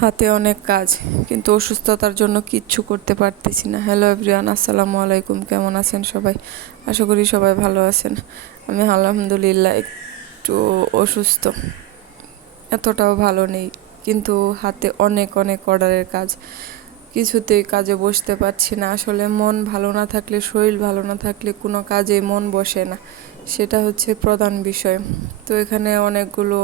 হাতে অনেক কাজ, কিন্তু অসুস্থতার জন্য কিচ্ছু করতে পারতেছি না। হ্যালো এভরিওয়ান, আসসালামু আলাইকুম। কেমন আছেন সবাই? আশা করি সবাই ভালো আছেন। আমি আলহামদুলিল্লাহ একটু অসুস্থ, এতটাও ভালো নেই, কিন্তু হাতে অনেক অনেক অর্ডারের কাজ, কিছুতেই কাজে বসতে পারছি না। আসলে মন ভালো না থাকলে, শরীর ভালো না থাকলে কোনো কাজে মন বসে না, সেটা হচ্ছে প্রধান বিষয়। তো এখানে অনেকগুলো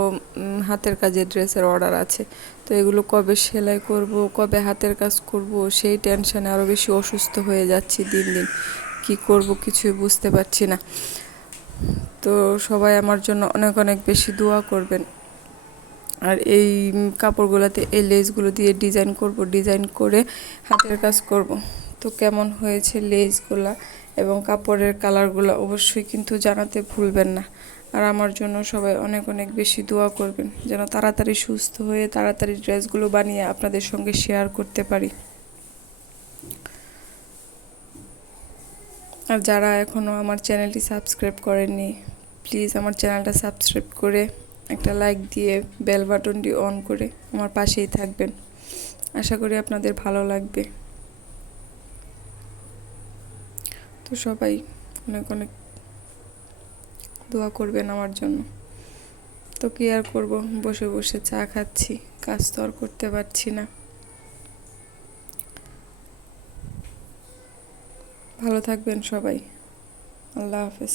হাতের কাজের ড্রেসের অর্ডার আছে। তো এগুলো কবে সেলাই করব, কবে হাতের কাজ করব, সেই টেনশনে আরও বেশি অসুস্থ হয়ে যাচ্ছি দিন দিন। কি করব কিছুই বুঝতে পারছি না। তো সবাই আমার জন্য অনেক অনেক বেশি দোয়া করবেন। আর এই কাপড়গুলোতে এই লেসগুলো দিয়ে ডিজাইন করে হাতের কাজ করব। তো কেমন হয়েছে লেসগুলা এবং কাপড়ের কালারগুলো অবশ্যই কিন্তু জানাতে ভুলবেন না। আর আমার জন্য সবাই অনেক অনেক বেশি দোয়া করবেন, যেন তাড়াতাড়ি সুস্থ হয়ে তাড়াতাড়ি ড্রেসগুলো বানিয়ে আপনাদের সঙ্গে শেয়ার করতে পারি। আর যারা এখনও আমার চ্যানেলটি সাবস্ক্রাইব করেননি, প্লিজ আমার চ্যানেলটা সাবস্ক্রাইব করে একটা লাইক দিয়ে বেল বাটনটি অন করে আমার পাশেই থাকবেন। আশা করি আপনাদের ভালো লাগবে। তো সবাই অনেক অনেক দোয়া করবেন আমার জন্য। তো কি আর করবো, বসে বসে চা খাচ্ছি, কাজ তো আর করতে পারছি না। ভালো থাকবেন সবাই। আল্লাহ হাফেজ।